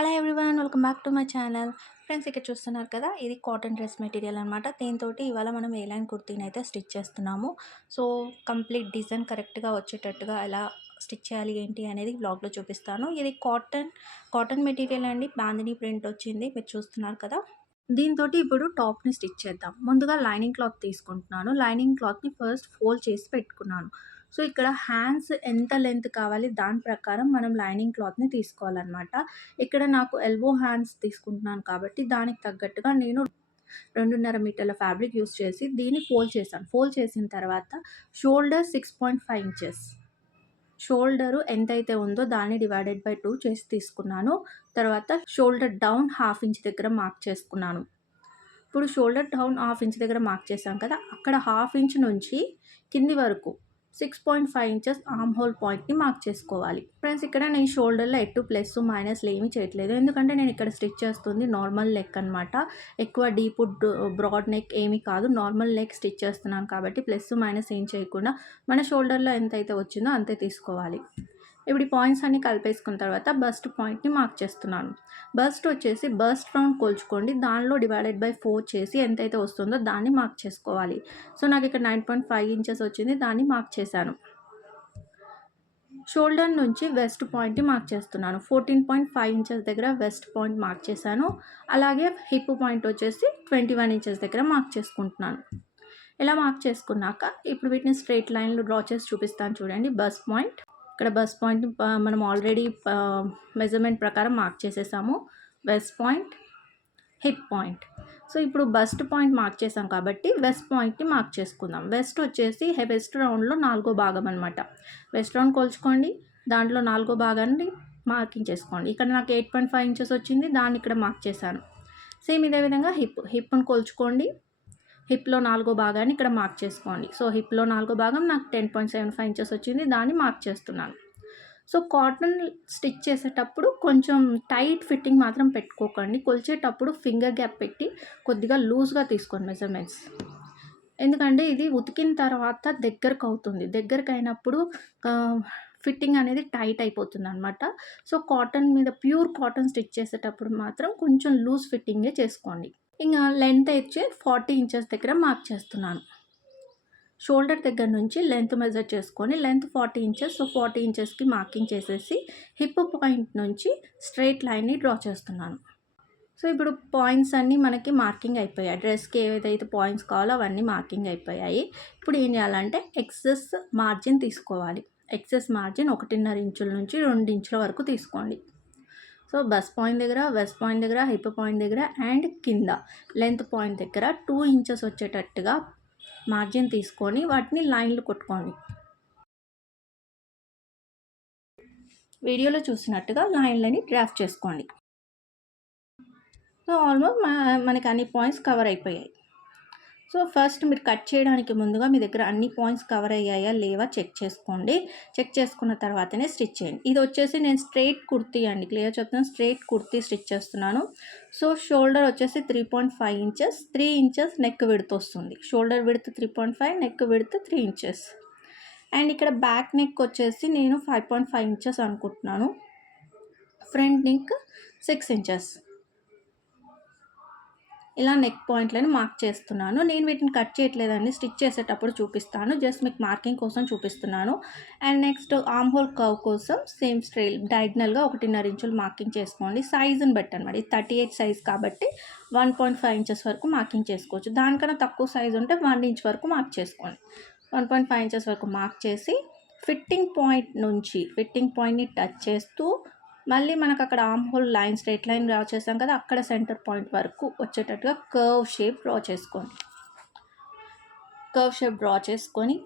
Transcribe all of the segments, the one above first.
Hello everyone, welcome back to my channel. Friends, ఇక్కడ చూస్తున్నారు కదా, ఇది కాటన్ డ్రెస్ మెటీరియల్ అనమాట. దీంతో ఇవాళ మనం ఏ లైన్ కుర్తీని అయితే స్టిచ్ చేస్తున్నాము. సో కంప్లీట్ డిజైన్ కరెక్ట్గా వచ్చేటట్టుగా ఎలా స్టిచ్ చేయాలి ఏంటి అనేది బ్లాగ్లో చూపిస్తాను. ఇది కాటన్ మెటీరియల్ అండి, బాందిని ప్రింట్ వచ్చింది, మీరు చూస్తున్నారు కదా. దీంతో ఇప్పుడు టాప్ని స్టిచ్ చేద్దాం. ముందుగా లైనింగ్ క్లాత్ తీసుకుంటున్నాను. లైనింగ్ క్లాత్ని ఫస్ట్ ఫోల్డ్ చేసి పెట్టుకున్నాను. సో ఇక్కడ హ్యాండ్స్ ఎంత లెంత్ కావాలి దాని ప్రకారం మనం లైనింగ్ క్లాత్ని తీసుకోవాలన్నమాట. ఇక్కడ నాకు ఎల్బో హ్యాండ్స్ తీసుకుంటున్నాను కాబట్టి దానికి తగ్గట్టుగా నేను 2.5 మీటర్ల ఫ్యాబ్రిక్ యూస్ చేసి దీన్ని ఫోల్డ్ చేశాను. ఫోల్డ్ చేసిన తర్వాత షోల్డర్ 6.5 ఇంచెస్, షోల్డరు ఎంతైతే ఉందో దాన్ని డివైడెడ్ బై 2 చేసి తీసుకున్నాను. తర్వాత షోల్డర్ డౌన్ 1/2 ఇంచ్ దగ్గర మార్క్ చేసుకున్నాను. ఇప్పుడు షోల్డర్ డౌన్ 1/2 ఇంచ్ దగ్గర మార్క్ చేశాం కదా, అక్కడ 1/2 ఇంచ్ నుంచి కింది వరకు 6.5 ఇంచెస్ ఆర్మ్ హోల్ పాయింట్ని మార్క్ చేసుకోవాలి. ఫ్రెండ్స్, ఇక్కడ నేను షోల్డర్లో ఎటు ప్లస్ మైనస్లు ఏమీ చేయట్లేదు, ఎందుకంటే నేను ఇక్కడ స్టిచ్ చేస్తుంది నార్మల్ నెక్ అనమాట. ఎక్కువ డీప్ బ్రాడ్ నెక్ ఏమీ కాదు, నార్మల్ నెక్ స్టిచ్ చేస్తున్నాను కాబట్టి ప్లస్ మైనస్ ఏం చేయకుండా మన షోల్డర్లో ఎంతైతే వచ్చిందో అంతే తీసుకోవాలి. ఇప్పుడు ఈ పాయింట్స్ అన్ని కలిపేసుకున్న తర్వాత బస్ట్ పాయింట్ని మార్క్ చేస్తున్నాను. బస్ట్ వచ్చేసి బస్ట్ రౌండ్ కొలుచుకోండి, దానిలో డివైడెడ్ బై 4 చేసి ఎంతైతే వస్తుందో దాన్ని మార్క్ చేసుకోవాలి. సో నాకు ఇక్కడ 9.5 ఇంచెస్ వచ్చింది, దాన్ని మార్క్ చేశాను. షోల్డర్ నుంచి వెస్ట్ పాయింట్ని మార్క్ చేస్తున్నాను. 14.5 ఇంచెస్ దగ్గర వెస్ట్ పాయింట్ మార్క్ చేశాను. అలాగే హిప్ పాయింట్ వచ్చేసి 21 ఇంచెస్ దగ్గర మార్క్ చేసుకుంటున్నాను. ఇలా మార్క్ చేసుకున్నాక ఇప్పుడు వీటిని స్ట్రైట్ లైన్లో డ్రా చేసి చూపిస్తాను చూడండి. బస్ట్ పాయింట్, ఇక్కడ బస్ట్ పాయింట్ మనం ఆల్రెడీ మెజర్మెంట్ ప్రకారం మార్క్ చేసేసాము. West point, hip point. So ఇప్పుడు బస్ట్ పాయింట్ మార్క్ చేసాం కాబట్టి వెస్ట్ పాయింట్ని మార్క్ చేసుకుందాం. వెస్ట్ వచ్చేసి వెస్ట్ రౌండ్లో 4వ భాగం అనమాట. వెస్ట్ రౌండ్ కొలుచుకోండి, దాంట్లో 4వ భాగాన్ని మార్కింగ్ చేసుకోండి. ఇక్కడ నాకు 8.5 ఇంచెస్ వచ్చింది, దాన్ని ఇక్కడ మార్క్ చేశాను. సేమ్ ఇదే విధంగా హిప్ను కొలుచుకోండి, హిప్లో 4వ భాగాన్ని ఇక్కడ మార్క్ చేసుకోండి. సో హిప్లో 4వ భాగం నాకు 10.75 ఇంచెస్ వచ్చింది, దాన్ని మార్క్ చేస్తున్నాను. సో కాటన్ స్టిచ్ చేసేటప్పుడు కొంచెం టైట్ ఫిట్టింగ్ మాత్రం పెట్టుకోకండి. కొలిచేటప్పుడు ఫింగర్ గ్యాప్ పెట్టి కొద్దిగా లూజ్గా తీసుకోండి మెజర్మెంట్స్, ఎందుకంటే ఇది ఉతికిన తర్వాత దగ్గరకు అవుతుంది. దగ్గరకు అయినప్పుడు ఫిట్టింగ్ అనేది టైట్ అయిపోతుంది అనమాట. సో కాటన్ మీద ప్యూర్ కాటన్ స్టిచ్ చేసేటప్పుడు మాత్రం కొంచెం లూజ్ ఫిట్టింగే చేసుకోండి. ఇంకా లెంత్ అయితే 40 ఇంచెస్ దగ్గర మార్క్ చేస్తున్నాను. షోల్డర్ దగ్గర నుంచి లెంత్ మెజర్ చేసుకొని లెంత్ 40 ఇంచెస్, సో 40 ఇంచెస్కి మార్కింగ్ చేసేసి హిప్ పాయింట్ నుంచి స్ట్రైట్ లైన్ని డ్రా చేస్తున్నాను. సో ఇప్పుడు పాయింట్స్ అన్నీ మనకి మార్కింగ్ అయిపోయాయి. డ్రెస్కి ఏదైతే పాయింట్స్ కావాలో అవన్నీ మార్కింగ్ అయిపోయాయి. ఇప్పుడు ఏం చేయాలంటే ఎక్సెస్ మార్జిన్ తీసుకోవాలి. ఎక్సెస్ మార్జిన్ 1.5 ఇంచుల నుంచి 2 ఇంచుల వరకు తీసుకోండి. సో బస్ట్ పాయింట్ దగ్గర, వెస్ట్ పాయింట్ దగ్గర, హిప్ పాయింట్ దగ్గర అండ్ కింద లెంత్ పాయింట్ దగ్గర 2 ఇంచెస్ వచ్చేటట్టుగా మార్జిన్ తీసుకొని వాటిని లైన్లు కొట్టుకోండి. వీడియోలో చూసినట్టుగా లైన్లని డ్రాఫ్ట్ చేసుకోండి. సో ఆల్మోస్ట్ మనకి అన్ని పాయింట్స్ కవర్ అయిపోయాయి. సో ఫస్ట్ మీరు కట్ చేయడానికి ముందుగా మీ దగ్గర అన్ని పాయింట్స్ కవర్ అయ్యాయా లేవా చెక్ చేసుకోండి. చెక్ చేసుకున్న తర్వాతనే స్టిచ్ చేయండి. ఇది వచ్చేసి నేను స్ట్రైట్ కుర్తీ అండి, క్లియర్ చెప్తున్నాను, స్ట్రైట్ కుర్తీ స్టిచ్ చేస్తున్నాను. సో షోల్డర్ వచ్చేసి 3.5 ఇంచెస్, 3 ఇంచెస్ నెక్ విడ్త్ వస్తుంది. Shoulder width 3.5, neck width 3 inches. And ఇక్కడ బ్యాక్ నెక్ వచ్చేసి నేను 5.5 ఇంచెస్ అనుకుంటున్నాను. Front neck 6 inches. ఇలా నెక్ పాయింట్లను మార్క్ చేస్తున్నాను. నేను వీటిని కట్ చేయట్లేదండి, స్టిచ్ చేసేటప్పుడు చూపిస్తాను, జస్ట్ మీకు మార్కింగ్ కోసం చూపిస్తున్నాను. And next arm hole curve కోసం సేమ్ స్ట్రైట్ డయాగ్నల్గా 1.5 ఇంచులు మార్కింగ్ చేసుకోండి. సైజుని బట్టి అనమాట, ఇది 38 సైజ్ కాబట్టి 1.5 ఇంచెస్ వరకు మార్కింగ్ చేసుకోవచ్చు. దానికన్నా తక్కువ సైజు ఉంటే 1 ఇంచ్ వరకు మార్క్ చేసుకోండి. 1.5 ఇంచెస్ వరకు మార్క్ చేసి ఫిట్టింగ్ పాయింట్ని టచ్ చేస్తూ మళ్ళీ మనకు అక్కడ arm whole line straight line draw చేసాం కదా, అక్కడ సెంటర్ పాయింట్ వరకు వచ్చేటట్టుగా కర్వ్ షేప్ డ్రా చేసుకోండి. కర్వ్ షేప్ డ్రా చేసుకొని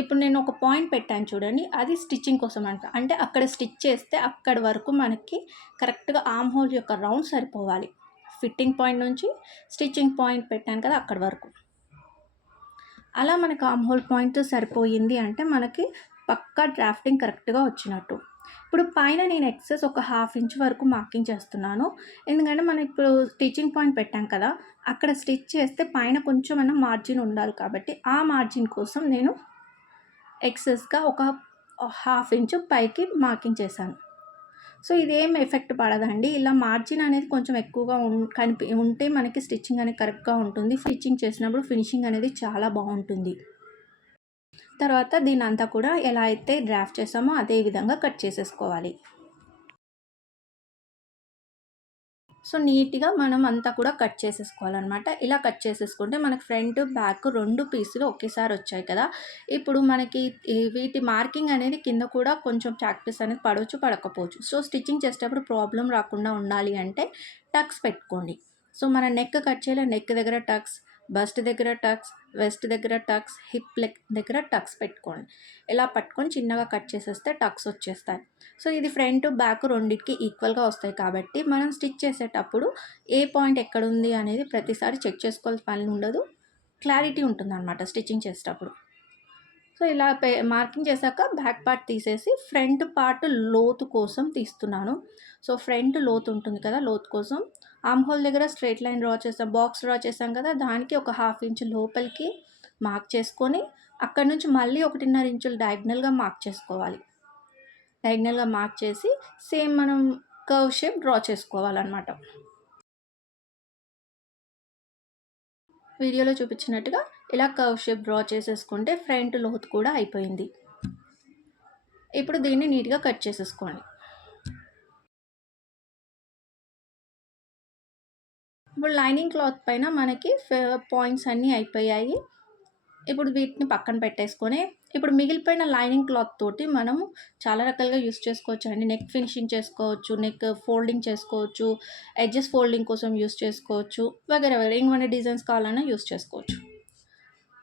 ఇప్పుడు నేను ఒక పాయింట్ పెట్టాను చూడండి, అది స్టిచ్చింగ్ కోసం అంటే అక్కడ స్టిచ్ చేస్తే అక్కడి వరకు మనకి కరెక్ట్గా ఆర్మ్ హోల్ యొక్క రౌండ్ సరిపోవాలి. ఫిట్టింగ్ పాయింట్ నుంచి స్టిచ్చింగ్ పాయింట్ పెట్టాను కదా అక్కడి వరకు. అలా మనకు ఆర్మ్ హోల్ పాయింట్ సరిపోయింది అంటే మనకి పక్కా డ్రాఫ్టింగ్ కరెక్ట్గా వచ్చినట్టు. ఇప్పుడు పైన నేను ఎక్సెస్ ఒక 1/2 ఇంచ్ వరకు మార్కింగ్ చేస్తున్నాను, ఎందుకంటే మనం ఇప్పుడు స్టిచ్చింగ్ పాయింట్ పెట్టాం కదా, అక్కడ స్టిచ్ చేస్తే పైన కొంచెం మార్జిన్ ఉండాలి కాబట్టి ఆ మార్జిన్ కోసం నేను ఎక్సెస్గా ఒక 1/2 ఇంచ్ పైకి మార్కింగ్ చేశాను. సో ఇదేం ఎఫెక్ట్ పడదండి. ఇలా మార్జిన్ అనేది కొంచెం ఎక్కువగా ఉంటే మనకి స్టిచ్చింగ్ అనేది కరెక్ట్‌గా ఉంటుంది. స్టిచ్చింగ్ చేసినప్పుడు ఫినిషింగ్ అనేది చాలా బాగుంటుంది. తర్వాత దీన్నంతా కూడా ఎలా అయితే డ్రాఫ్ట్ చేసామో అదే విధంగా కట్ చేసేసుకోవాలి. సో నీట్‌గా మనం అంతా కూడా కట్ చేసేసుకోవాలన్నమాట. ఇలా కట్ చేసేసుకుంటే మనకు ఫ్రంట్, బ్యాక్ 2 పీసులు ఒకేసారి వచ్చాయి కదా! ఇప్పుడు మనకి వీటి మార్కింగ్ అనేది కింద కూడా కొంచెం చాక్ పీస్ అనేది పడవచ్చు, పడకపోవచ్చు. సో స్టిచ్చింగ్ చేసేటప్పుడు ప్రాబ్లమ్ రాకుండా ఉండాలి అంటే టక్స్ పెట్టుకోండి. సో మన నెక్ కట్ చేయాలి, నెక్ దగ్గర టక్స్, బస్ట్ దగ్గర టక్స్, వెస్ట్ దగ్గర టక్స్, హిప్ దగ్గర టక్స్ పెట్టుకోండి. ఇలా పట్టుకొని చిన్నగా కట్ చేసేస్తే టక్స్ వచ్చేస్తాయి. సో ఇది ఫ్రంట్, బ్యాక్ రెండిటికి ఈక్వల్‌గా వస్తాయి కాబట్టి మనం స్టిచ్ చేసేటప్పుడు ఏ పాయింట్ ఎక్కడుంది అనేది ప్రతిసారి చెక్ చేసుకోవాల్సిన పని ఉండదు. క్లారిటీ ఉంటుందన్నమాట స్టిచ్చింగ్ చేసేటప్పుడు. సో ఇలా మార్కింగ్ చేశాక బ్యాక్ పార్ట్ తీసేసి ఫ్రంట్ పార్ట్ లోతు కోసం తీస్తున్నాను. సో ఫ్రంట్ లోతు ఉంటుంది కదా! లోతు కోసం ఆర్మ్ హోల్ దగ్గర స్ట్రెయిట్ లైన్ డ్రా చేసాం, బాక్స్ డ్రా చేసాం కదా! దానికి ఒక 1/2 ఇంచ్ లోపలికి మార్క్ చేసుకొని అక్కడి నుంచి మళ్ళీ 1.5 ఇంచులు డయాగ్నల్‌గా మార్క్ చేసుకోవాలి. డయాగ్నల్‌గా మార్క్ చేసి సేమ్ మనం కర్వ్ షేప్ డ్రా చేసుకోవాలన్నమాట. వీడియోలో చూపించినట్టుగా ఇలా కర్వ్ షేప్ డ్రా చేసేసుకుంటే ఫ్రంట్ లోతు కూడా అయిపోయింది. ఇప్పుడు దీన్ని నీట్‌గా కట్ చేసేసుకోండి. ఇప్పుడు లైనింగ్ క్లాత్ పైన మనకి పాయింట్స్ అన్నీ అయిపోయాయి. ఇప్పుడు వీటిని పక్కన పెట్టేసుకొని ఇప్పుడు మిగిలిపోయిన లైనింగ్ క్లాత్ తోటి మనము చాలా రకాలుగా యూస్ చేసుకోవచ్చు అండి. నెక్ ఫినిషింగ్ చేసుకోవచ్చు, నెక్ ఫోల్డింగ్ చేసుకోవచ్చు, ఎడ్జెస్ ఫోల్డింగ్ కోసం యూస్ చేసుకోవచ్చు, వగైరా ఇంకేమైనా డిజైన్స్ కావాలన్నా యూస్ చేసుకోవచ్చు.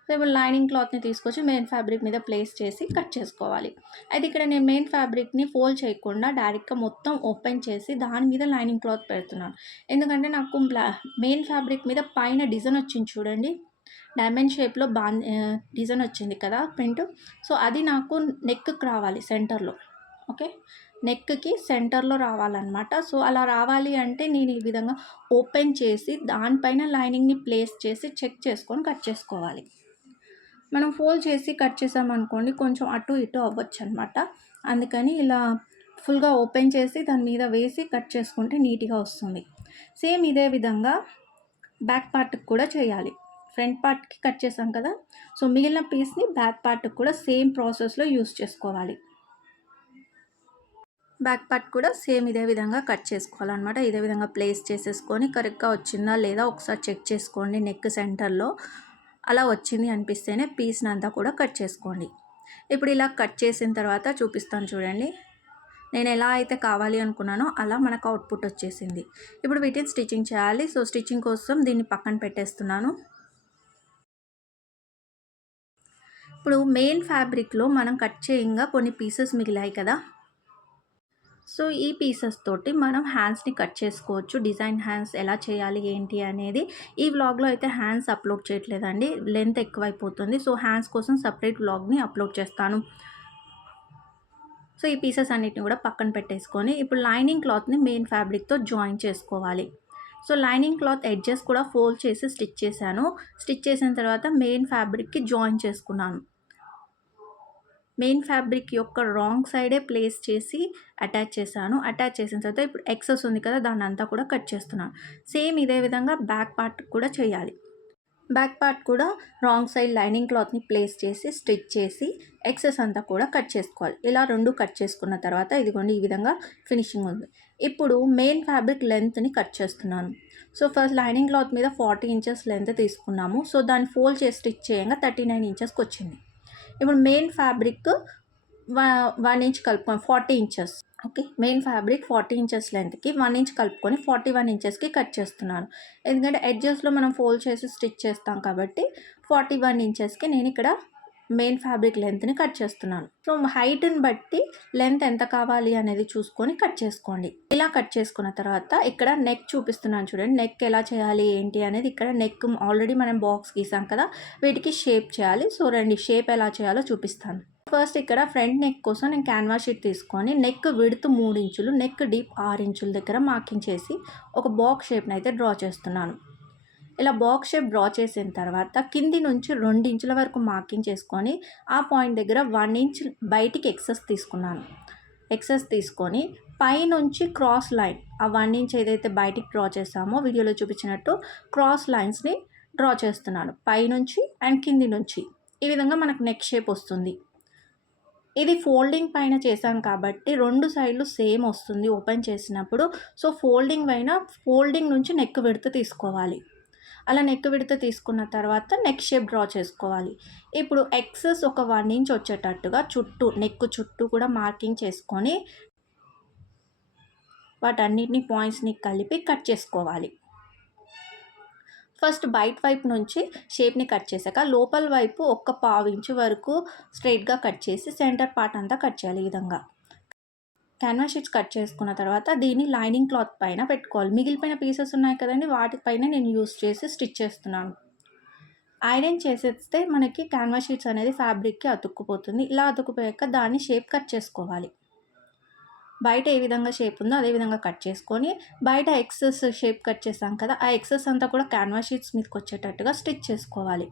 సో ఇప్పుడు లైనింగ్ క్లాత్ని తీసుకొచ్చి మెయిన్ ఫ్యాబ్రిక్ మీద ప్లేస్ చేసి కట్ చేసుకోవాలి. అయితే ఇక్కడ నేను మెయిన్ ఫ్యాబ్రిక్ని ఫోల్డ్ చేయకుండా డైరెక్ట్గా మొత్తం ఓపెన్ చేసి దాని మీద లైనింగ్ క్లాత్ పెడుతున్నాను. ఎందుకంటే నాకు మెయిన్ ఫ్యాబ్రిక్ మీద పైన డిజైన్ వచ్చింది చూడండి, డైమండ్ షేప్లో డిజైన్ వచ్చింది కదా ప్రింట్. సో అది నాకు నెక్కి రావాలి సెంటర్లో. ఓకే, నెక్కి సెంటర్లో రావాలన్నమాట. సో అలా రావాలి అంటే నేను ఈ విధంగా ఓపెన్ చేసి దానిపైన లైనింగ్ని ప్లేస్ చేసి చెక్ చేసుకొని కట్ చేసుకోవాలి. మనం ఫోల్డ్ చేసి కట్ చేసామనుకోండి కొంచెం అటు ఇటు అవ్వచ్చు అనమాట. అందుకని ఇలా ఫుల్గా ఓపెన్ చేసి దాని మీద వేసి కట్ చేసుకుంటే నీట్గా వస్తుంది. సేమ్ ఇదే విధంగా బ్యాక్ పార్ట్కి కూడా చేయాలి. ఫ్రంట్ పార్ట్కి కట్ చేసాం కదా, సో మిగిలిన పీస్ని బ్యాక్ పార్ట్కి కూడా సేమ్ ప్రాసెస్లో యూస్ చేసుకోవాలి. బ్యాక్ పార్ట్ కూడా సేమ్ ఇదే విధంగా కట్ చేసుకోవాలన్నమాట. ఇదే విధంగా ప్లేస్ చేసేసుకొని కరెక్ట్గా వచ్చిందా లేదా ఒకసారి చెక్ చేసుకోండి. నెక్ సెంటర్లో అలా వచ్చింది అనిపిస్తేనే పీస్ని అంతా కూడా కట్ చేసుకోండి. ఇప్పుడు ఇలా కట్ చేసిన తర్వాత చూపిస్తాను చూడండి. నేను ఎలా అయితే కావాలి అనుకున్నానో అలా మనకు అవుట్పుట్ వచ్చేసింది. ఇప్పుడు వీటిని స్టిచ్చింగ్ చేయాలి. సో స్టిచ్చింగ్ కోసం దీన్ని పక్కన పెట్టేస్తున్నాను. ఇప్పుడు మెయిన్ ఫ్యాబ్రిక్లో మనం కట్ చేయంగా కొన్ని పీసెస్ మిగిలాయి కదా, సో ఈ పీసెస్ తోటి మనం హ్యాండ్స్ని కట్ చేసుకోవచ్చు. డిజైన్ హ్యాండ్స్ ఎలా చేయాలి ఏంటి అనేది ఈ వ్లాగ్లో అయితే హ్యాండ్స్ అప్లోడ్ చేయట్లేదండి, లెంత్ ఎక్కువైపోతుంది. సో హ్యాండ్స్ కోసం సపరేట్ వ్లాగ్ని అప్లోడ్ చేస్తాను. సో ఈ పీసెస్ అన్నిటిని కూడా పక్కన పెట్టేసుకొని ఇప్పుడు లైనింగ్ క్లాత్ని మెయిన్ ఫ్యాబ్రిక్తో జాయిన్ చేసుకోవాలి. సో లైనింగ్ క్లాత్ ఎడ్జెస్ కూడా ఫోల్డ్ చేసి స్టిచ్ చేశాను. స్టిచ్ చేసిన తర్వాత మెయిన్ ఫ్యాబ్రిక్కి జాయిన్ చేసుకున్నాను. మెయిన్ ఫ్యాబ్రిక్ యొక్క రాంగ్ సైడే ప్లేస్ చేసి అటాచ్ చేశాను. అటాచ్ చేసిన తర్వాత ఇప్పుడు ఎక్సెస్ ఉంది కదా, దాన్ని అంతా కూడా కట్ చేస్తున్నాను. సేమ్ ఇదే విధంగా బ్యాక్ పార్ట్ కూడా చేయాలి. బ్యాక్ పార్ట్ కూడా రాంగ్ సైడ్ లైనింగ్ క్లాత్ని ప్లేస్ చేసి స్టిచ్ చేసి ఎక్సెస్ అంతా కూడా కట్ చేసుకోవాలి. ఇలా 2 కట్ చేసుకున్న తర్వాత ఇదిగోండి ఈ విధంగా ఫినిషింగ్ ఉంది. ఇప్పుడు మెయిన్ ఫ్యాబ్రిక్ లెంత్ని కట్ చేస్తున్నాను. సో ఫస్ట్ లైనింగ్ క్లాత్ మీద 40 ఇంచెస్ లెంత్ తీసుకున్నాము. సో దాన్ని ఫోల్డ్ చేసి స్టిచ్ చేయంగా 39 ఇంచెస్కి వచ్చింది. ఇప్పుడు మెయిన్ ఫ్యాబ్రిక్ 1 ఇంచ్ కలుపుకొని 40 inches. Okay, main fabric 40 inches లెంత్కి 1 ఇంచ్ కలుపుకొని 41 ఇంచెస్కి కట్ చేస్తున్నాను. ఎందుకంటే ఎడ్జెస్లో మనం ఫోల్డ్ చేసి స్టిచ్ చేస్తాం కాబట్టి 41 ఇంచెస్కి నేను ఇక్కడ మెయిన్ ఫ్యాబ్రిక్ లెంత్ని కట్ చేస్తున్నాను. సో హైట్ని బట్టి లెంత్ ఎంత కావాలి అనేది చూసుకొని కట్ చేసుకోండి. ఇలా కట్ చేసుకున్న తర్వాత ఇక్కడ నెక్ చూపిస్తున్నాను చూడండి. నెక్ ఎలా చేయాలి ఏంటి అనేది ఇక్కడ నెక్ ఆల్రెడీ మనం బాక్స్ గీసాం కదా, వీటికి షేప్ చేయాలి. సో రండి షేప్ ఎలా చేయాలో చూపిస్తాను. ఫస్ట్ ఇక్కడ ఫ్రంట్ నెక్ కోసం నేను క్యాన్వాస్ షీట్ తీసుకొని నెక్ విడ్త్ 3 ఇంచులు, నెక్ డీప్ 6 ఇంచుల దగ్గర మార్కింగ్ చేసి ఒక బాక్స్ షేప్ని అయితే డ్రా చేస్తున్నాను. ఇలా బాక్స్ షేప్ డ్రా చేసిన తర్వాత కింది నుంచి 2 ఇంచుల వరకు మార్కింగ్ చేసుకొని ఆ పాయింట్ దగ్గర 1 ఇంచ్ బయటికి ఎక్సెస్ తీసుకున్నాను. ఎక్సెస్ తీసుకొని పైనుంచి క్రాస్ లైన్ ఆ 1 ఇంచ్ ఏదైతే బయటికి డ్రా చేసామో వీడియోలో చూపించినట్టు క్రాస్ లైన్స్ని డ్రా చేస్తున్నాను పైనుంచి అండ్ కింది నుంచి. ఈ విధంగా మనకు నెక్ షేప్ వస్తుంది. ఇది ఫోల్డింగ్ పైన చేశాను కాబట్టి 2 సైడ్లు సేమ్ వస్తుంది ఓపెన్ చేసినప్పుడు. సో ఫోల్డింగ్ నుంచి నెక్ విడ్త్ తీసుకోవాలి. అలా నెక్ విడ్త్ తీసుకున్న తర్వాత నెక్ షేప్ డ్రా చేసుకోవాలి. ఇప్పుడు ఎక్సెస్ ఒక 1 ఇంచ్ వచ్చేటట్టుగా నెక్ చుట్టూ కూడా మార్కింగ్ చేసుకొని వాటన్నిటిని పాయింట్స్ని కలిపి కట్ చేసుకోవాలి. ఫస్ట్ బయట వైపు నుంచి షేప్ని కట్ చేశాక లోపల వైపు ఒక 1/2 ఇంచు వరకు స్ట్రైట్గా కట్ చేసి సెంటర్ పార్ట్ అంతా కట్ చేయాలి. ఈ విధంగా క్యాన్వాస్ షీట్స్ కట్ చేసుకున్న తర్వాత దీన్ని లైనింగ్ క్లాత్ పైన పెట్టుకోవాలి. మిగిలిపోయిన పీసెస్ ఉన్నాయి కదండి, వాటిపైన నేను యూస్ చేసి స్టిచ్ చేస్తున్నాను. ఐరన్ చేసేస్తే మనకి క్యాన్వాస్ షీట్స్ అనేది ఫ్యాబ్రిక్కి అతుక్కుపోతుంది. ఇలా అతుక్కుపోయాక దాన్ని షేప్ కట్ చేసుకోవాలి. బయట ఏ విధంగా షేప్ ఉందో అదే విధంగా కట్ చేసుకొని బయట ఎక్సెస్ షేప్ కట్ చేసాం కదా, ఆ ఎక్సెస్ అంతా కూడా క్యాన్వాస్ షీట్స్ మీదకి వచ్చేటట్టుగా స్టిచ్ చేసుకోవాలి.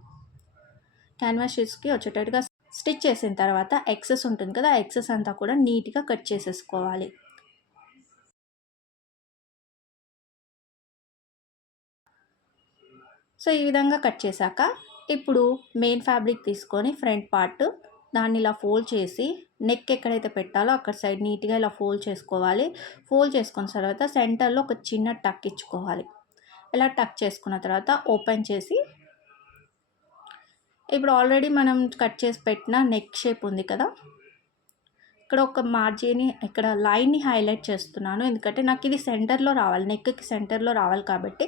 క్యాన్వాస్ షీట్స్కి వచ్చేటట్టుగా స్టిచ్ చేసిన తర్వాత ఎక్సెస్ ఉంటుంది కదా, ఆ ఎక్సెస్ అంతా కూడా నీట్గా కట్ చేసేసుకోవాలి. సో ఈ విధంగా కట్ చేశాక ఇప్పుడు మెయిన్ ఫ్యాబ్రిక్ తీసుకొని ఫ్రంట్ పార్ట్ దాన్ని ఇలా ఫోల్డ్ చేసి నెక్ ఎక్కడైతే పెట్టాలో అక్కడ సైడ్ నీట్గా ఇలా ఫోల్డ్ చేసుకోవాలి. ఫోల్డ్ చేసుకున్న తర్వాత సెంటర్లో ఒక చిన్న టక్ ఇచ్చుకోవాలి. ఇలా టక్ చేసుకున్న తర్వాత ఓపెన్ చేసి ఇప్పుడు ఆల్రెడీ మనం కట్ చేసి పెట్టిన నెక్ షేప్ ఉంది కదా, ఇక్కడ ఒక ఇక్కడ లైన్ని హైలైట్ చేస్తున్నాను. ఎందుకంటే నాకు ఇది సెంటర్లో రావాలి, నెక్కి సెంటర్లో రావాలి కాబట్టి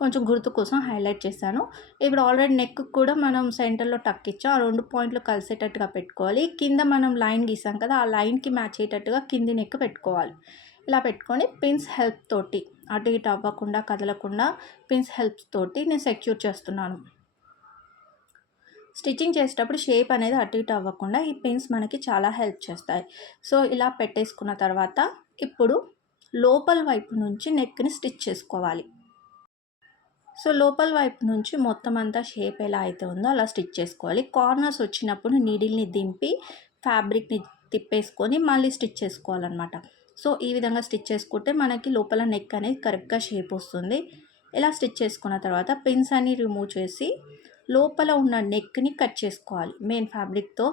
కొంచెం గుర్తు కోసం హైలైట్ చేశాను. ఇప్పుడు ఆల్రెడీ నెక్ కూడా మనం సెంటర్లో టక్ ఇచ్చాం. ఆ 2 పాయింట్లు కలిసేటట్టుగా పెట్టుకోవాలి. కింద మనం లైన్ గీసాం కదా, ఆ లైన్కి మ్యాచ్ అయ్యేటట్టుగా కింది నెక్ పెట్టుకోవాలి. ఇలా పెట్టుకొని పిన్స్ హెల్ప్ తోటి అటు ఇటు అవ్వకుండా కదలకుండా పిన్స్ హెల్ప్ తోటి నేను సెక్యూర్ చేస్తున్నాను. స్టిచ్చింగ్ చేసేటప్పుడు షేప్ అనేది అటు ఇటు అవ్వకుండా ఈ పిన్స్ మనకి చాలా హెల్ప్ చేస్తాయి. సో ఇలా పెట్టేసుకున్న తర్వాత ఇప్పుడు లోపల వైపు నుంచి నెక్ని స్టిచ్ చేసుకోవాలి. సో లోపల వైపు నుంచి మొత్తం అంతా షేప్ ఎలా అయితే ఉందో అలా స్టిచ్ చేసుకోవాలి. కార్నర్స్ వచ్చినప్పుడు నీడిల్ని దింపి ఫ్యాబ్రిక్ని తిప్పేసుకొని మళ్ళీ స్టిచ్ చేసుకోవాలన్నమాట. సో ఈ విధంగా స్టిచ్ చేసుకుంటే మనకి లోపల నెక్ అనేది కరెక్ట్గా షేప్ వస్తుంది. ఇలా స్టిచ్ చేసుకున్న తర్వాత పిన్స్ అన్ని రిమూవ్ చేసి లోపల ఉన్న నెక్ని కట్ చేసుకోవాలి. మెయిన్ ఫ్యాబ్రిక్తో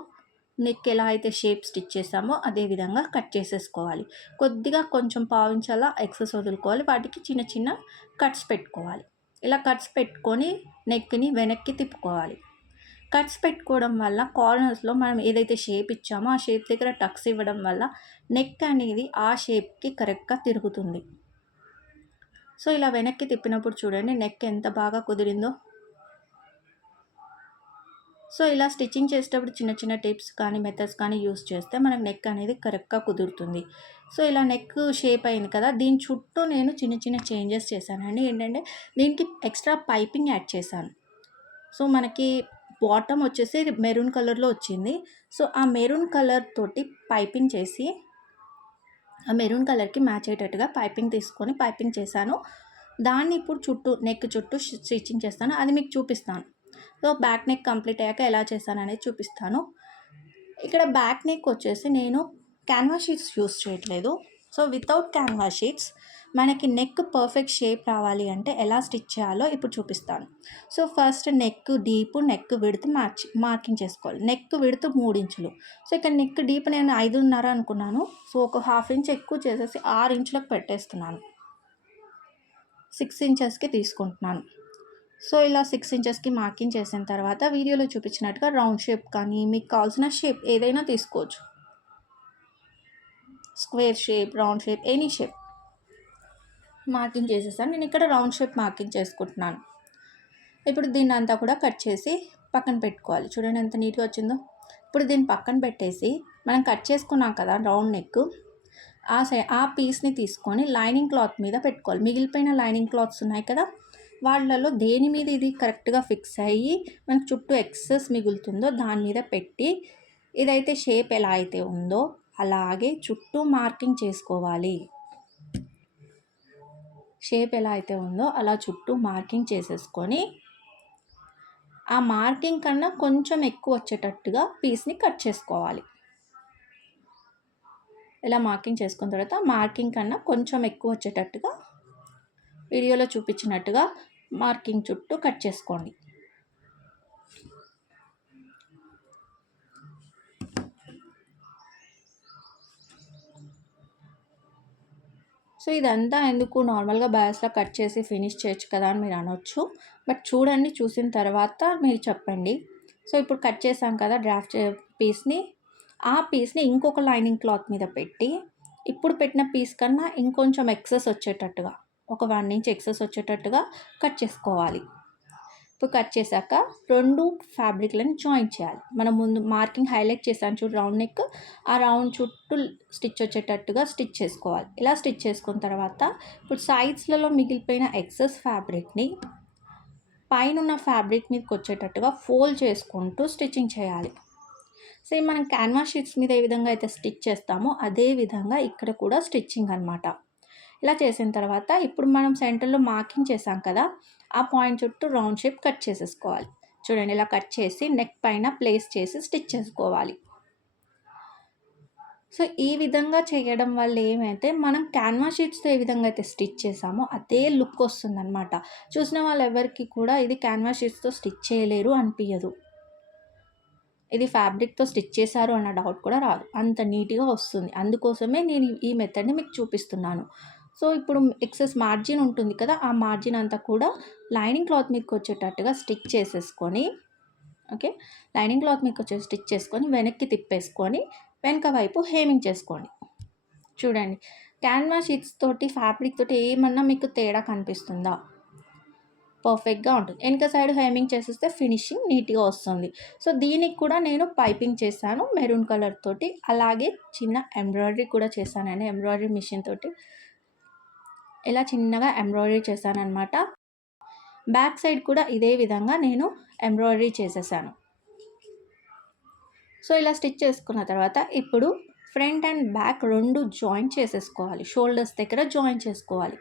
నెక్ ఎలా అయితే షేప్ స్టిచ్ చేసామో అదే విధంగా కట్ చేసేసుకోవాలి. కొద్దిగా కొంచెం పావించాలా ఎక్సెస్ వదులుకోవాలి. వాటికి చిన్న చిన్న కట్స్ పెట్టుకోవాలి. ఇలా కట్స్ పెట్టుకొని నెక్ని వెనక్కి తిప్పుకోవాలి. కట్స్ పెట్టుకోవడం వల్ల కార్నర్స్లో మనం ఏదైతే షేప్ ఇచ్చామో ఆ షేప్ దగ్గర టక్స్ ఇవ్వడం వల్ల నెక్ అనేది ఆ షేప్కి కరెక్ట్గా తిరుగుతుంది. సో ఇలా వెనక్కి తిప్పినప్పుడు చూడండి నెక్ ఎంత బాగా కుదిరిందో. సో ఇలా స్టిచ్చింగ్ చేసేటప్పుడు చిన్న చిన్న టిప్స్ కానీ మెథడ్స్ కానీ యూస్ చేస్తే మనకు నెక్ అనేది కరెక్ట్గా కుదురుతుంది. సో ఇలా నెక్ షేప్ అయింది కదా, దీని చుట్టూ నేను చిన్న చిన్న చేంజెస్ చేశానండి. ఏంటంటే దీనికి ఎక్స్ట్రా పైపింగ్ యాడ్ చేశాను. సో మనకి బాటమ్ వచ్చేసి మెరూన్ కలర్లో వచ్చింది. సో ఆ మెరూన్ కలర్ తోటి పైపింగ్ చేసి ఆ మెరూన్ కలర్కి మ్యాచ్ అయ్యేటట్టుగా పైపింగ్ తీసుకొని పైపింగ్ చేశాను. దాన్ని ఇప్పుడు నెక్ చుట్టూ స్టిచ్చింగ్ చేస్తాను, అది మీకు చూపిస్తాను. సో బ్యాక్ నెక్ కంప్లీట్ అయ్యాక ఎలా చేశాను అనేది చూపిస్తాను. ఇక్కడ బ్యాక్ నెక్ వచ్చేసి నేను క్యాన్వాస్ షీట్స్ యూస్ చేయట్లేదు. సో వితౌట్ క్యాన్వాస్ షీట్స్ మనకి నెక్ పర్ఫెక్ట్ షేప్ రావాలి అంటే ఎలా స్టిచ్ చేయాలో ఇప్పుడు చూపిస్తాను. So first neck deep neck width marking చేసుకోవాలి. నెక్ విడ్త్ 3 ఇంచులు. సో ఇక్కడ నెక్ డీప్ నేను 5.5 అనుకున్నాను. సో ఒక 1/2 ఇంచ్ ఎక్కువ చేసేసి 6 ఇంచులకు పెట్టేస్తున్నాను. 6 ఇంచెస్కి తీసుకుంటున్నాను. సో ఇలా 6 ఇంచెస్కి మార్కింగ్ చేసిన తర్వాత వీడియోలో చూపించినట్టుగా రౌండ్ షేప్ కానీ మీకు కావాల్సిన షేప్ ఏదైనా తీసుకోవచ్చు. Square shape, round shape, any shape marking చేసేసాను. నేను ఇక్కడ రౌండ్ షేప్ మార్కింగ్ చేసుకుంటున్నాను. ఇప్పుడు దీన్ని అంతా కూడా కట్ చేసి పక్కన పెట్టుకోవాలి. చూడండి ఎంత నీట్గా వచ్చిందో. ఇప్పుడు దీన్ని పక్కన పెట్టేసి మనం కట్ చేసుకున్నాం కదా రౌండ్ నెక్, ఆ పీస్ని తీసుకొని లైనింగ్ క్లాత్ మీద పెట్టుకోవాలి. మిగిలిపోయిన లైనింగ్ క్లాత్స్ ఉన్నాయి కదా, వాళ్ళలో దేని మీద ఇది కరెక్ట్గా ఫిక్స్ అయ్యి మనకు చుట్టూ ఎక్సెస్ మిగులుతుందో దాని మీద పెట్టి ఇదైతే షేప్ ఎలా అయితే ఉందో అలాగే చుట్టూ మార్కింగ్ చేసుకోవాలి. షేప్ ఎలా అయితే ఉందో అలా చుట్టూ మార్కింగ్ చేసేసుకొని ఆ మార్కింగ్ కన్నా కొంచెం ఎక్కువ వచ్చేటట్టుగా పీస్ని కట్ చేసుకోవాలి. ఇలా మార్కింగ్ చేసుకున్న తర్వాత మార్కింగ్ కన్నా కొంచెం ఎక్కువ వచ్చేటట్టుగా వీడియోలో చూపించినట్టుగా మార్కింగ్ చుట్టూ కట్ చేసుకోండి. సో ఇదంతా ఎందుకు, నార్మల్గా బయాస్లో కట్ చేసి ఫినిష్ చేయొచ్చు కదా అని మీరు అనొచ్చు. బట్ చూడండి, చూసిన తర్వాత మీరు చెప్పండి. సో ఇప్పుడు కట్ చేసాం కదా డ్రాఫ్ట్ పీస్ని, ఆ పీస్ని ఇంకొక లైనింగ్ క్లాత్ మీద పెట్టి ఇప్పుడు పెట్టిన పీస్ కన్నా ఇంకొంచెం ఎక్సెస్ వచ్చేటట్టుగా, ఒక 1 ఇంచ్ ఎక్సెస్ వచ్చేటట్టుగా కట్ చేసుకోవాలి. ఇప్పుడు కట్ చేశాక 2 ఫ్యాబ్రిక్లను జాయిన్ చేయాలి. మనం ముందు మార్కింగ్ హైలైట్ చేశాను చూడు రౌండ్ నెక్, ఆ రౌండ్ చుట్టూ స్టిచ్ వచ్చేటట్టుగా స్టిచ్ చేసుకోవాలి. ఇలా స్టిచ్ చేసుకున్న తర్వాత ఇప్పుడు సైడ్స్లలో మిగిలిపోయిన ఎక్సెస్ ఫ్యాబ్రిక్ని పైన ఉన్న ఫ్యాబ్రిక్ మీదకి వచ్చేటట్టుగా ఫోల్డ్ చేసుకుంటూ స్టిచ్చింగ్ చేయాలి. సేమ్ మనం క్యాన్వాస్ షీట్స్ మీద ఏ విధంగా అయితే స్టిచ్ చేస్తామో అదే విధంగా ఇక్కడ కూడా స్టిచ్చింగ్ అనమాట. ఇలా చేసిన తర్వాత ఇప్పుడు మనం సెంటర్లో మార్కింగ్ చేసాం కదా, ఆ పాయింట్ చుట్టూ రౌండ్ షేప్ కట్ చేసేసుకోవాలి. చూడండి, ఇలా కట్ చేసి నెక్ పైన ప్లేస్ చేసి స్టిచ్ చేసుకోవాలి. సో ఈ విధంగా చేయడం వల్ల ఏమైతే మనం క్యాన్వాస్ షీట్స్తో ఏ విధంగా అయితే స్టిచ్ చేసామో అదే లుక్ వస్తుందన్నమాట. చూసిన వాళ్ళు ఎవరికి కూడా ఇది క్యాన్వాస్ షీట్స్తో స్టిచ్ చేయలేరు అనిపించదు, ఇది ఫ్యాబ్రిక్తో స్టిచ్ చేశారు అన్న డౌట్ కూడా రాదు, అంత నీట్గా వస్తుంది. అందుకోసమే నేను ఈ మెథడ్ని మీకు చూపిస్తున్నాను. సో ఇప్పుడు ఎక్సెస్ మార్జిన్ ఉంటుంది కదా, ఆ మార్జిన్ అంతా కూడా లైనింగ్ క్లాత్ మీదకి వచ్చేటట్టుగా స్టిచ్ చేసేసుకొని, ఓకే, లైనింగ్ క్లాత్ మీదకి వచ్చే స్టిచ్ చేసుకొని వెనక్కి తిప్పేసుకొని వెనక వైపు హేమింగ్ చేసుకోండి. చూడండి, క్యాన్వాస్ షీట్స్ తోటి ఫ్యాబ్రిక్ తోటి ఏమన్నా మీకు తేడా కనిపిస్తుందా? పర్ఫెక్ట్గా ఉంటుంది. వెనక సైడ్ హేమింగ్ చేసేస్తే ఫినిషింగ్ నీట్గా వస్తుంది. సో దీనికి కూడా నేను పైపింగ్ చేశాను మెరూన్ కలర్ తోటి, అలాగే చిన్న ఎంబ్రాయిడరీ కూడా చేశానండి. ఎంబ్రాయిడరీ మిషన్ తోటి ఇలా చిన్నగా ఎంబ్రాయిడరీ చేశానన్నమాట. బ్యాక్ సైడ్ కూడా ఇదే విధంగా నేను ఎంబ్రాయిడరీ చేసేసాను. సో ఇలా స్టిచ్ చేసుకున్న తర్వాత ఇప్పుడు ఫ్రంట్ అండ్ బ్యాక్ 2 జాయిన్ చేసేసుకోవాలి. షోల్డర్స్ దగ్గర జాయిన్ చేసుకోవాలి.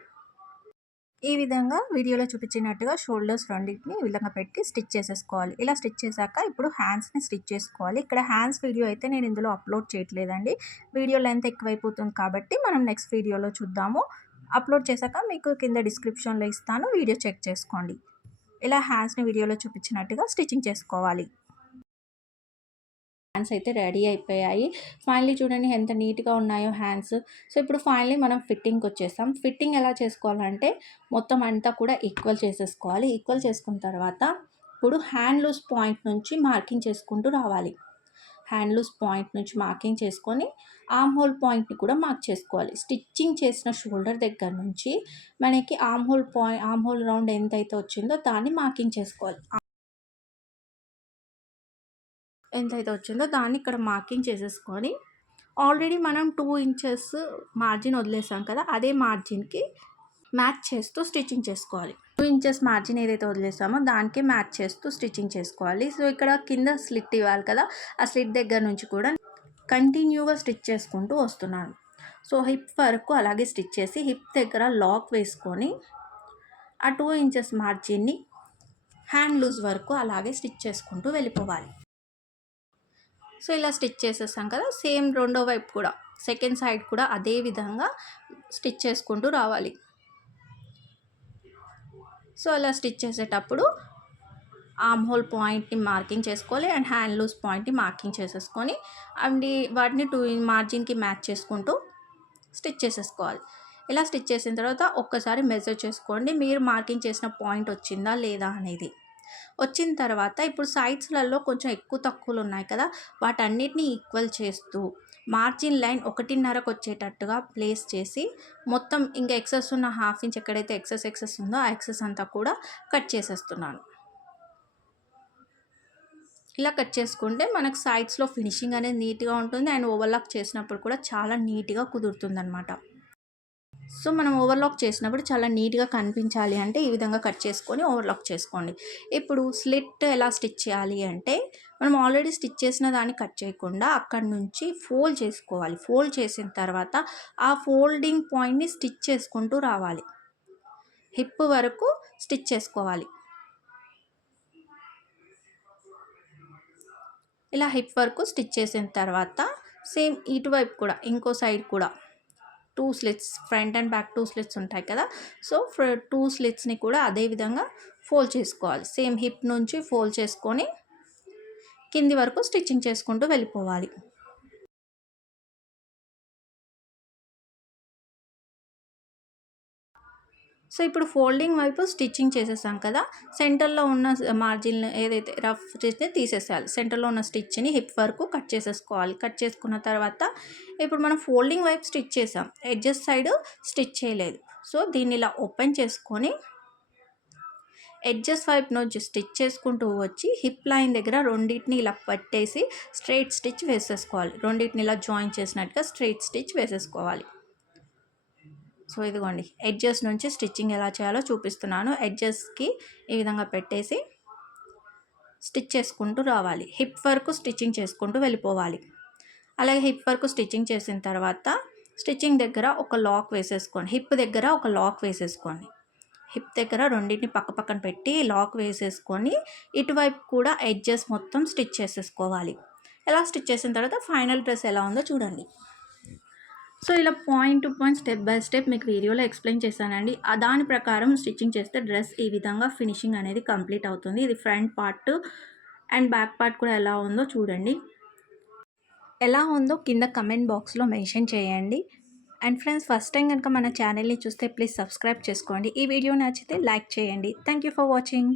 ఈ విధంగా వీడియోలో చూపించినట్టుగా షోల్డర్స్ రెండింటిని ఈ విధంగా పెట్టి స్టిచ్ చేసేసుకోవాలి. ఇలా స్టిచ్ చేశాక ఇప్పుడు హ్యాండ్స్ని స్టిచ్ చేసుకోవాలి. ఇక్కడ హ్యాండ్స్ వీడియో అయితే నేను ఇందులో అప్లోడ్ చేయట్లేదండి, వీడియో లెంత్ ఎక్కువైపోతుంది కాబట్టి మనం నెక్స్ట్ వీడియోలో చూద్దాము. అప్లోడ్ చేశాక మీకు కింద డిస్క్రిప్షన్లో ఇస్తాను, వీడియో చెక్ చేసుకోండి. ఇలా హ్యాండ్స్ని వీడియోలో చూపించినట్టుగా స్టిచ్చింగ్ చేసుకోవాలి. హ్యాండ్స్ అయితే రెడీ అయిపోయాయి. ఫైనలీ చూడండి ఎంత నీట్గా ఉన్నాయో హ్యాండ్స్. సో ఇప్పుడు ఫైనలీ మనం ఫిట్టింగ్కి వచ్చేసాం. ఫిట్టింగ్ ఎలా చేసుకోవాలంటే మొత్తం అంతా కూడా ఈక్వల్ చేసేసుకోవాలి. ఈక్వల్ చేసుకున్న తర్వాత ఇప్పుడు హ్యాండ్ లూజ్ పాయింట్ నుంచి మార్కింగ్ చేసుకుంటూ రావాలి. హ్యాండ్ లూజ్ పాయింట్ నుంచి మార్కింగ్ చేసుకొని ఆర్మ్ హోల్ పాయింట్ని కూడా మార్క్ చేసుకోవాలి. స్టిచ్చింగ్ చేసిన షోల్డర్ దగ్గర నుంచి మనకి ఆర్మ్ హోల్ రౌండ్ ఎంతైతే వచ్చిందో దాన్ని మార్కింగ్ చేసుకోవాలి. ఎంతైతే వచ్చిందో దాన్ని ఇక్కడ మార్కింగ్ చేసేసుకొని ఆల్రెడీ మనం 2 ఇంచెస్ మార్జిన్ వదిలేసాం కదా, అదే మార్జిన్కి మ్యాచ్ చేస్తూ స్టిచ్చింగ్ చేసుకోవాలి. 2 ఇంచెస్ మార్జిన్ ఏదైతే వదిలేసామో దానికి మ్యాచ్ చేస్తూ స్టిచ్చింగ్ చేసుకోవాలి. సో ఇక్కడ కింద స్లిట్ ఇవ్వాలి కదా, ఆ స్లిట్ దగ్గర నుంచి కూడా కంటిన్యూగా స్టిచ్ చేసుకుంటూ వస్తున్నాను. సో హిప్ వరకు అలాగే స్టిచ్ చేసి హిప్ దగ్గర లాక్ వేసుకొని ఆ 2 ఇంచెస్ మార్జిన్ని హ్యాండ్ లూజ్ వరకు అలాగే స్టిచ్ చేసుకుంటూ వెళ్ళిపోవాలి. సో ఇలా స్టిచ్ చేసేసాం కదా, సేమ్ రెండో వైపు కూడా సెకండ్ సైడ్ కూడా అదే విధంగా స్టిచ్ చేసుకుంటూ రావాలి. సో అలా స్టిచ్ చేసేటప్పుడు ఆర్మ్ హోల్ పాయింట్ని మార్కింగ్ చేసుకోవాలి అండ్ హ్యాండ్ లూజ్ పాయింట్ని మార్కింగ్ చేసేసుకొని అండ్ వాటిని 2 మార్జిన్కి మ్యాచ్ చేసుకుంటూ స్టిచ్ చేసేసుకోవాలి. ఇలా స్టిచ్ చేసిన తర్వాత ఒక్కసారి మెజర్ చేసుకోండి, మీరు మార్కింగ్ చేసిన పాయింట్ వచ్చిందా లేదా అనేది. వచ్చిన తర్వాత ఇప్పుడు సైడ్స్లలో కొంచెం ఎక్కువ తక్కువలు ఉన్నాయి కదా, వాటన్నిటిని ఈక్వల్ చేస్తూ మార్జిన్ లైన్ 1.5కి వచ్చేటట్టుగా ప్లేస్ చేసి మొత్తం ఇంకా ఎక్సెస్ ఉన్న 1/2 ఇంచ్ ఎక్కడైతే ఎక్సెస్ ఉందో ఆ ఎక్సెస్ అంతా కూడా కట్ చేసేస్తున్నాను. ఇలా కట్ చేసుకుంటే మనకు సైడ్స్లో ఫినిషింగ్ అనేది నీట్గా ఉంటుంది అండ్ ఓవర్లాక్ చేసినప్పుడు కూడా చాలా నీట్గా కుదురుతుంది అనమాట. సో మనం ఓవర్లాక్ చేసినప్పుడు చాలా నీట్గా కనిపించాలి అంటే ఈ విధంగా కట్ చేసుకొని ఓవర్లాక్ చేసుకోండి. ఇప్పుడు స్లిట్ ఎలా స్టిచ్ చేయాలి అంటే మనం ఆల్రెడీ స్టిచ్ చేసిన దాన్ని కట్ చేయకుండా అక్కడి నుంచి ఫోల్డ్ చేసుకోవాలి. ఫోల్డ్ చేసిన తర్వాత ఆ ఫోల్డింగ్ పాయింట్ని స్టిచ్ చేసుకుంటూ రావాలి, హిప్ వరకు స్టిచ్ చేసుకోవాలి. ఇలా హిప్ వరకు స్టిచ్ చేసిన తర్వాత సేమ్ ఇటువైపు కూడా ఇంకో సైడ్ కూడా 2 slits, front and back 2 slits ఉంటాయి కదా. సో 2 స్లిట్స్ని కూడా అదే విధంగా ఫోల్డ్ చేసుకోవాలి. సేమ్ హిప్ నుంచి ఫోల్డ్ చేసుకొని కింది వరకు స్టిచ్చింగ్ చేసుకుంటూ వెళ్ళిపోవాలి. సో ఇప్పుడు ఫోల్డింగ్ వైపు స్టిచ్చింగ్ చేసేసాం కదా. సెంటర్లో ఉన్న మార్జిన్ ఏదైతే రఫ్ చేస్తే తీసేసేయాలి. సెంటర్లో ఉన్న స్టిచ్ని హిప్ వరకు కట్ చేసేసుకోవాలి. కట్ చేసుకున్న తర్వాత ఇప్పుడు మనం ఫోల్డింగ్ వైపు స్టిచ్ చేసాం, ఎడ్జెస్ సైడ్ స్టిచ్ చేయలేదు. సో దీన్ని ఇలా ఓపెన్ చేసుకొని ఎడ్జెస్ వైపు నుంచి స్టిచ్ చేసుకుంటూ వచ్చి హిప్ లైన్ దగ్గర రెండింటిని ఇలా పట్టేసి స్ట్రైట్ స్టిచ్ వేసేసుకోవాలి. రెండింటిని ఇలా జాయిన్ చేసినట్టుగా స్ట్రైట్ స్టిచ్ వేసేసుకోవాలి. సో ఇదిగోండి, ఎడ్జెస్ నుంచి స్టిచ్చింగ్ ఎలా చేయాలో చూపిస్తున్నాను. ఎడ్జెస్కి ఈ విధంగా పెట్టేసి స్టిచ్ చేసుకుంటూ రావాలి. హిప్ వరకు స్టిచ్చింగ్ చేసుకుంటూ వెళ్ళిపోవాలి. అలాగే హిప్ వరకు స్టిచ్చింగ్ చేసిన తర్వాత స్టిచ్చింగ్ దగ్గర ఒక లాక్ వేసేసుకోండి. హిప్ దగ్గర ఒక లాక్ వేసేసుకోండి. హిప్ దగ్గర రెండింటిని పక్క పక్కన పెట్టి లాక్ వేసేసుకొని ఇటువైపు కూడా ఎడ్జెస్ మొత్తం స్టిచ్ చేసేసుకోవాలి. ఎలా స్టిచ్ చేసిన తర్వాత ఫైనల్ డ్రెస్ ఎలా ఉందో చూడండి. సో ఇలా point to point step by step మీకు వీడియోలో ఎక్స్ప్లెయిన్ చేశానండి. దాని ప్రకారం స్టిచ్చింగ్ చేస్తే డ్రెస్ ఈ విధంగా ఫినిషింగ్ అనేది కంప్లీట్ అవుతుంది. ఇది front part and back part కూడా ఎలా ఉందో చూడండి. ఎలా ఉందో కింద కమెంట్ బాక్స్లో మెన్షన్ చేయండి. అండ్ ఫ్రెండ్స్, ఫస్ట్ టైం కనుక మన ఛానల్ని చూస్తే ప్లీజ్ సబ్స్క్రైబ్ చేసుకోండి. ఈ వీడియో నచ్చితే లైక్ చేయండి. Thank you for watching.